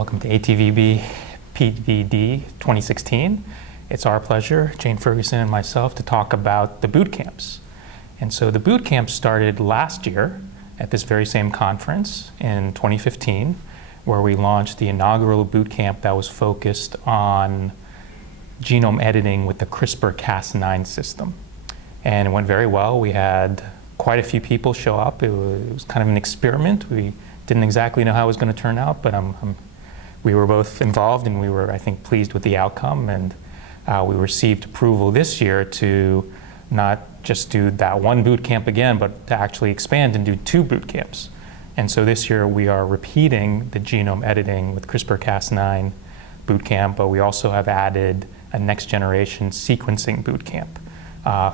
Welcome to ATVB PVD 2016. It's our pleasure, Jane Ferguson and myself, to talk about the bootcamps. And so the bootcamp started last year at this very same conference in 2015, where we launched the inaugural bootcamp that was focused on genome editing with the CRISPR-Cas9 system. And it went very well. We had quite a few people show up. It was kind of an experiment. We didn't exactly know how it was going to turn out, but we were both involved, and we were, I think, pleased with the outcome. And we received approval this year to not just do that one boot camp again, but to actually expand and do 2 boot camps. And so this year we are repeating the genome editing with CRISPR-Cas9 boot camp, but we also have added a next generation sequencing boot camp,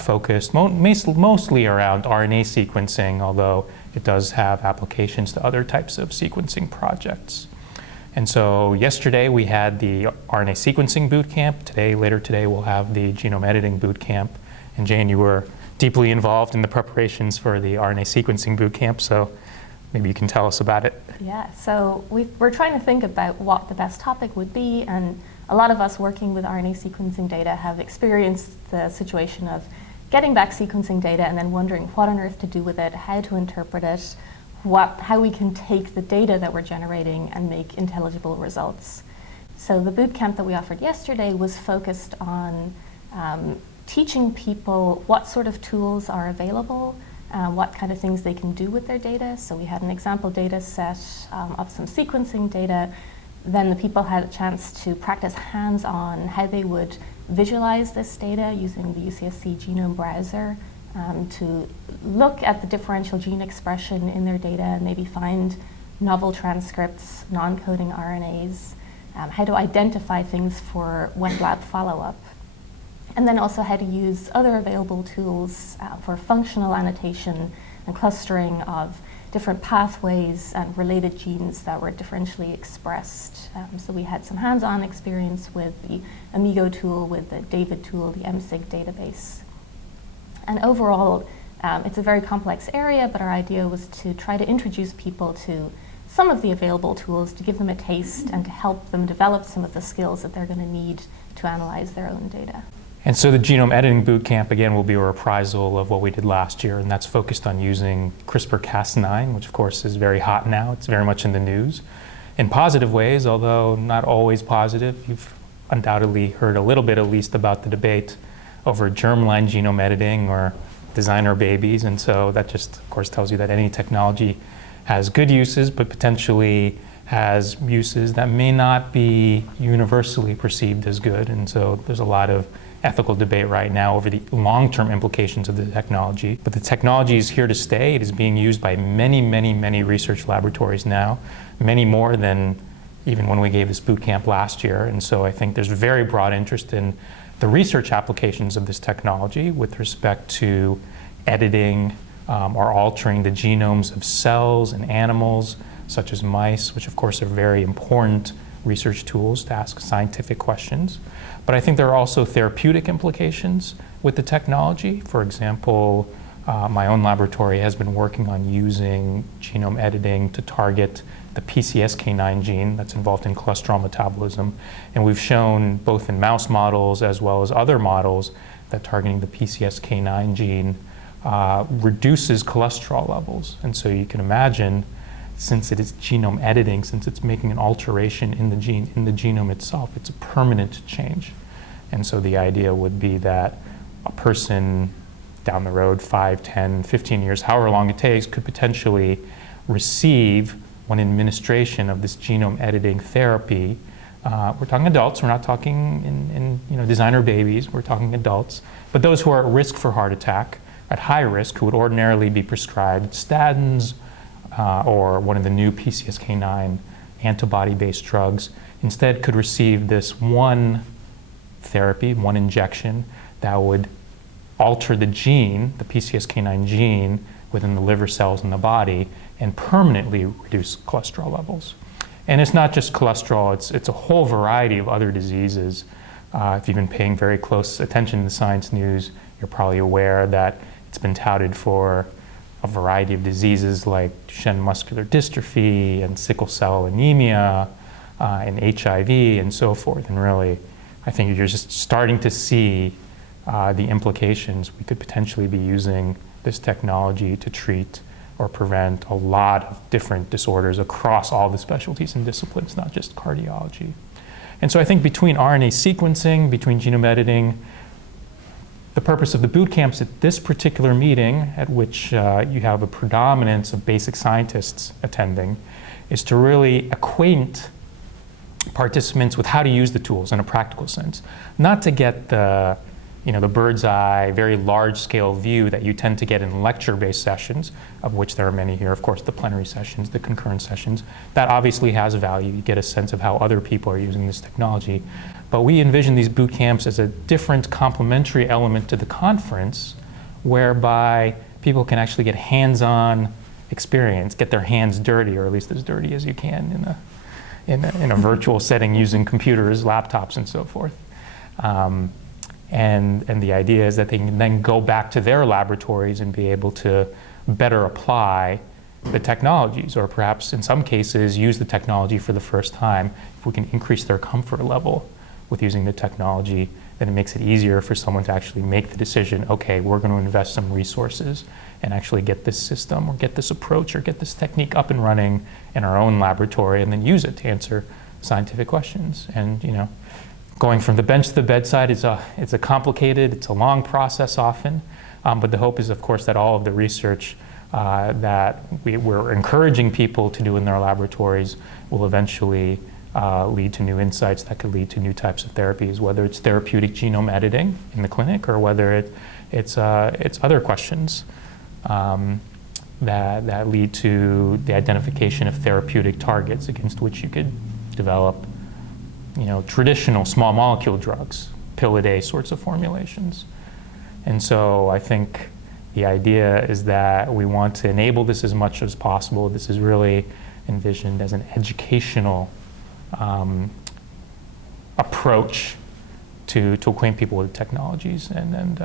focused mostly around RNA sequencing, although it does have applications to other types of sequencing projects. And so yesterday we had the RNA sequencing boot camp. Later today, we'll have the genome editing boot camp. And Jane, you were deeply involved in the preparations for the RNA sequencing boot camp, so maybe you can tell us about it. Yeah, so we're trying to think about what the best topic would be, and a lot of us working with RNA sequencing data have experienced the situation of getting back sequencing data and then wondering what on earth to do with it, how to interpret it, how we can take the data that we're generating and make intelligible results. So the bootcamp that we offered yesterday was focused on teaching people what sort of tools are available, what kind of things they can do with their data. So we had an example data set of some sequencing data. Then the people had a chance to practice hands-on how they would visualize this data using the UCSC Genome browser to look at the differential gene expression in their data and maybe find novel transcripts, non-coding RNAs, how to identify things for wet lab follow-up, and then also how to use other available tools for functional annotation and clustering of different pathways and related genes that were differentially expressed. So we had some hands-on experience with the Amigo tool, with the David tool, the MSIG database. And overall, it's a very complex area, but our idea was to try to introduce people to some of the available tools, to give them a taste and to help them develop some of the skills that they're going to need to analyze their own data. And so the genome editing bootcamp, again, will be a reprisal of what we did last year, and that's focused on using CRISPR-Cas9, which of course is very hot now. It's very much in the news in positive ways, although not always positive. You've undoubtedly heard a little bit, at least, about the debate over germline genome editing or designer babies, and so that just, of course, tells you that any technology has good uses, but potentially has uses that may not be universally perceived as good. And so there's a lot of ethical debate right now over the long-term implications of the technology. But the technology is here to stay. It is being used by many, many, many research laboratories now, many more than even when we gave this boot camp last year. And so I think there's very broad interest in the research applications of this technology with respect to editing or altering the genomes of cells and animals, such as mice, which of course are very important research tools to ask scientific questions. But I think there are also therapeutic implications with the technology. For example, my own laboratory has been working on using genome editing to target the PCSK9 gene that's involved in cholesterol metabolism. And we've shown both in mouse models as well as other models that targeting the PCSK9 gene reduces cholesterol levels. And so you can imagine, since it is genome editing, since it's making an alteration in the gene, in the genome itself, it's a permanent change. And so the idea would be that a person down the road, 5, 10, 15 years, however long it takes, could potentially receive one administration of this genome editing therapy. We're talking adults, we're not talking in designer babies, we're talking adults. But those who are at risk for heart attack, at high risk, who would ordinarily be prescribed statins, or one of the new PCSK9 antibody-based drugs, instead could receive this one therapy, one injection, that would alter the gene, the PCSK9 gene, within the liver cells in the body and permanently reduce cholesterol levels. And it's not just cholesterol, it's a whole variety of other diseases. If you've been paying very close attention to the science news, you're probably aware that it's been touted for a variety of diseases like Duchenne muscular dystrophy and sickle cell anemia, in HIV and so forth. And really, I think you're just starting to see the implications. We could potentially be using this technology to treat or prevent a lot of different disorders across all the specialties and disciplines, not just cardiology. And so I think between RNA sequencing, between genome editing, the purpose of the boot camps at this particular meeting, at which you have a predominance of basic scientists attending, is to really acquaint participants with how to use the tools in a practical sense. Not to get the bird's eye, very large scale view that you tend to get in lecture-based sessions, of which there are many here, of course, the plenary sessions, the concurrent sessions. That obviously has value. You get a sense of how other people are using this technology. But we envision these boot camps as a different complementary element to the conference, whereby people can actually get hands-on experience, get their hands dirty, or at least as dirty as you can in a virtual setting using computers, laptops, and so forth. And the idea is that they can then go back to their laboratories and be able to better apply the technologies, or perhaps in some cases use the technology for the first time. If we can increase their comfort level with using the technology, then it makes it easier for someone to actually make the decision, okay, we're going to invest some resources and actually get this system or get this approach or get this technique up and running in our own laboratory, and then use it to answer scientific questions. And going from the bench to the bedside it's a complicated, it's a long process often, but the hope is, of course, that all of the research that we're encouraging people to do in their laboratories will eventually lead to new insights that could lead to new types of therapies, whether it's therapeutic genome editing in the clinic or whether it's other questions that lead to the identification of therapeutic targets against which you could develop traditional small molecule drugs, pill-a-day sorts of formulations. And so I think the idea is that we want to enable this as much as possible. This is really envisioned as an educational approach to acquaint people with technologies and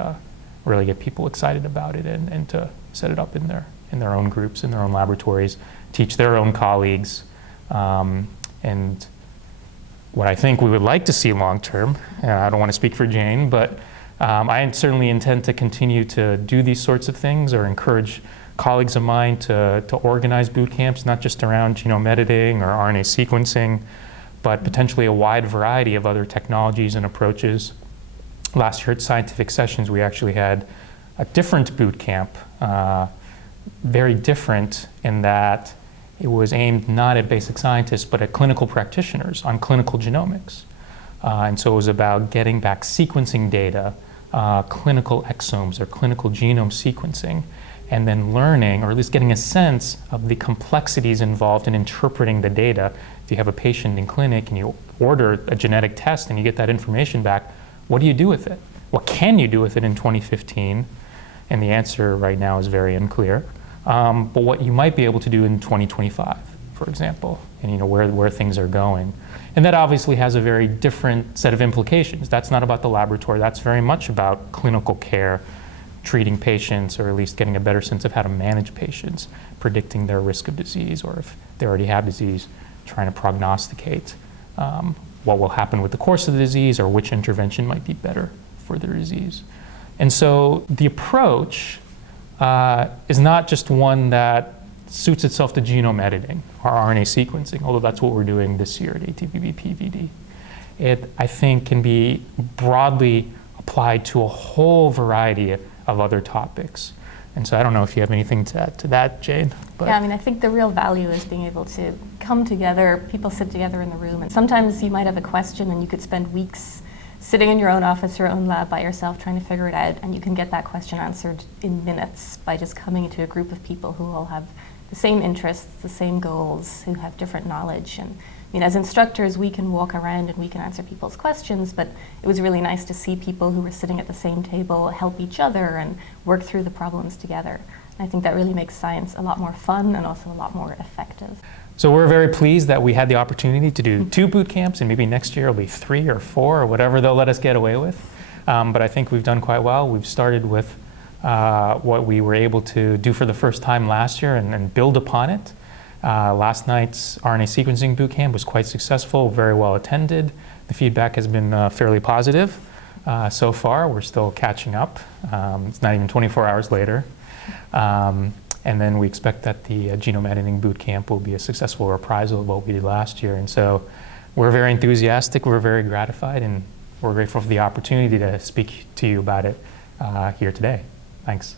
really get people excited about it and to set it up in their own groups, in their own laboratories, teach their own colleagues, and what I think we would like to see long term, I don't want to speak for Jane, but I certainly intend to continue to do these sorts of things or encourage colleagues of mine to organize boot camps, not just around genome editing or RNA sequencing, but potentially a wide variety of other technologies and approaches. Last year at Scientific Sessions, we actually had a different boot camp, very different in that it was aimed not at basic scientists, but at clinical practitioners on clinical genomics. And so it was about getting back sequencing data, clinical exomes or clinical genome sequencing, and then learning, or at least getting a sense of the complexities involved in interpreting the data. If you have a patient in clinic and you order a genetic test and you get that information back, what do you do with it? What can you do with it in 2015? And the answer right now is very unclear. But what you might be able to do in 2025, for example, and where things are going. And that obviously has a very different set of implications. That's not about the laboratory. That's very much about clinical care, treating patients, or at least getting a better sense of how to manage patients, predicting their risk of disease, or if they already have disease, trying to prognosticate what will happen with the course of the disease or which intervention might be better for their disease. And so the approach is not just one that suits itself to genome editing or RNA sequencing, although that's what we're doing this year at ATVB PVD. It, I think, can be broadly applied to a whole variety of other topics. And so I don't know if you have anything to add to that, Jane. But yeah, I think the real value is being able to come together, people sit together in the room, and sometimes you might have a question and you could spend weeks sitting in your own office, your own lab by yourself trying to figure it out, and you can get that question answered in minutes by just coming into a group of people who all have the same interests, the same goals, who have different knowledge. And as instructors, we can walk around and we can answer people's questions, but it was really nice to see people who were sitting at the same table help each other and work through the problems together. And I think that really makes science a lot more fun and also a lot more effective. So we're very pleased that we had the opportunity to do 2 boot camps, and maybe next year it'll be 3 or 4 or whatever they'll let us get away with. But I think we've done quite well. We've started with what we were able to do for the first time last year and build upon it. Last night's RNA sequencing bootcamp was quite successful, very well attended. The feedback has been fairly positive so far. We're still catching up. It's not even 24 hours later. And then we expect that the genome editing bootcamp will be a successful reprisal of what we did last year. And so we're very enthusiastic, we're very gratified, and we're grateful for the opportunity to speak to you about it here today. Thanks.